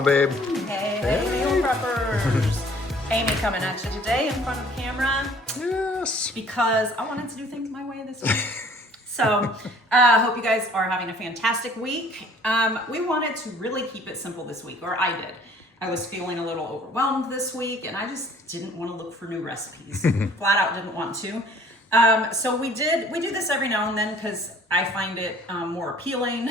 on, babe? Hey, meal preppers. Amy coming at you today in front of the camera. Yes. Because I wanted to do things my way this week. So, hope you guys are having a fantastic week. We wanted to really keep it simple this week, or I did. I was feeling a little overwhelmed this week, and I just didn't want to look for new recipes. Flat out didn't want to. So we do this every now and then because I find it more appealing.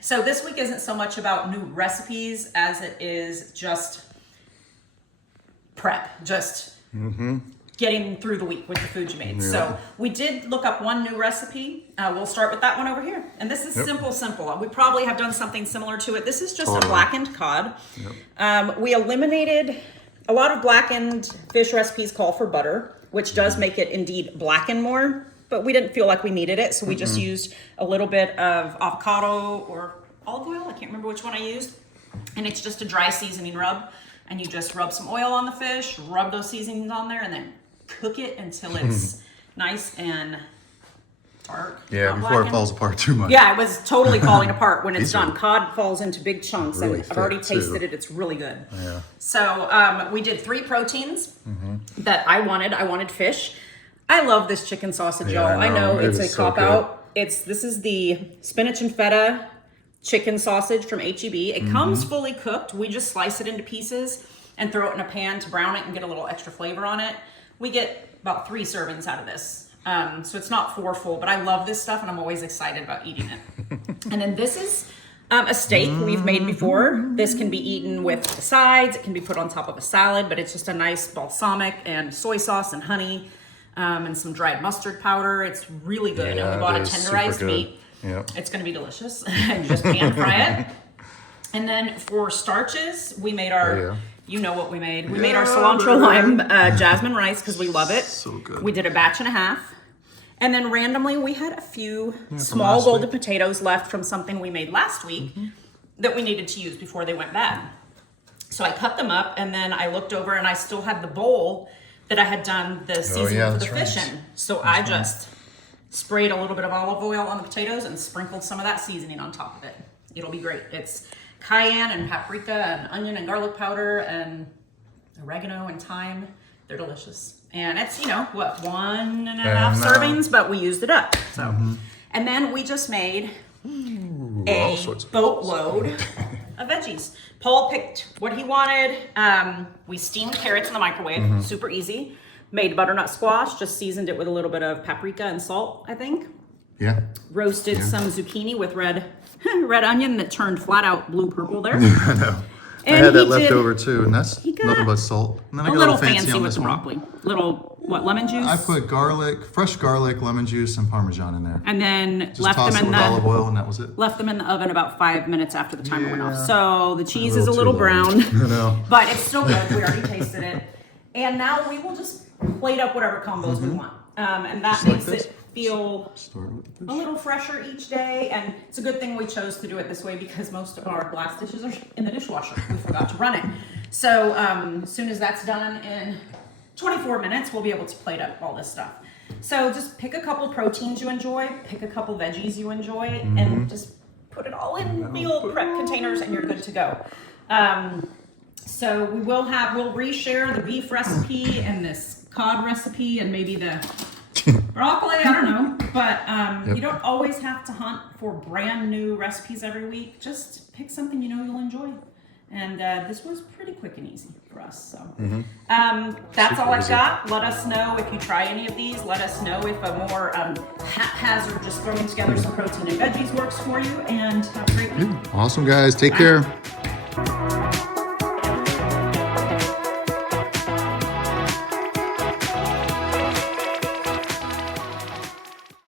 So this week isn't so much about new recipes as it is just prep, just getting through the week with the food you made. Yeah. So we did look up one new recipe. We'll start with that one over here. And this is simple. We probably have done something similar to it. This is just a blackened cod. We eliminated a lot of blackened fish recipes call for butter, which does make it indeed blacken more, but we didn't feel like we needed it. So we just used a little bit of avocado or olive oil. I can't remember which one I used. And it's just a dry seasoning rub. And you just rub some oil on the fish, rub those seasonings on there, and then cook it until it's nice and dark. Yeah, before it falls apart too much. Yeah, it was totally falling apart when it's done. Cod falls into big chunks, really and I've already tasted it. It's really good. Yeah. So we did 3 proteins that I wanted. I wanted fish. I love this chicken sausage, y'all. I know it's a cop-out. This is the spinach and feta chicken sausage from HEB. It comes fully cooked. We just slice it into pieces and throw it in a pan to brown it and get a little extra flavor on it. We get about 3 servings out of this. So it's not 4 full, but I love this stuff and I'm always excited about eating it. And then this is a steak we've made before. This can be eaten with the sides. It can be put on top of a salad, but it's just a nice balsamic and soy sauce and honey and some dried mustard powder. It's really good. Yeah, and we bought a tenderized meat. Yep. It's going to be delicious. And just pan fry it. And then for starches, we made our, you know what we made. We made our cilantro lime jasmine rice because we love it. So good. We did a batch and a half. And then randomly, we had a few small golden potatoes left from something we made last week that we needed to use before they went bad. So I cut them up and then I looked over and I still had the bowl that I had done the seasoning for the fish in. So I just sprayed a little bit of olive oil on the potatoes and sprinkled some of that seasoning on top of it. It'll be great. It's cayenne and paprika and onion and garlic powder and oregano and thyme. They're delicious. And it's, 1.5 servings, but we used it up. So, and then we just made a boatload of veggies. Paul picked what he wanted. We steamed carrots in the microwave, super easy. Made butternut squash, just seasoned it with a little bit of paprika and salt, I think. Yeah. Roasted some zucchini with red onion that turned flat out blue-purple there. I know. And I had that left over too, and that's nothing but salt. And then I got a little fancy with the broccoli. Lemon juice? I put fresh garlic, lemon juice, and Parmesan in there. And then just left them in the olive oil, and that was it. Left them in the oven about 5 minutes after the timer went off. So the cheese is a little brown, but it's still good. We already tasted it. And now we will just plate up whatever combos we want. And that makes it feel a little fresher each day. And it's a good thing we chose to do it this way because most of our glass dishes are in the dishwasher. We forgot to run it. So as soon as that's done in 24 minutes, we'll be able to plate up all this stuff. So just pick a couple proteins you enjoy, pick a couple veggies you enjoy, and just put it all in meal prep containers and you're good to go. So we'll reshare the beef recipe and this cod recipe and maybe the broccoli, I don't know. But you don't always have to hunt for brand new recipes every week. Just pick something you know you'll enjoy. And this was pretty quick and easy for us. So that's all I've got. Let us know if you try any of these. Let us know if a more haphazard, just throwing together some protein and veggies works for you. And have a great week. Awesome, guys. Take care.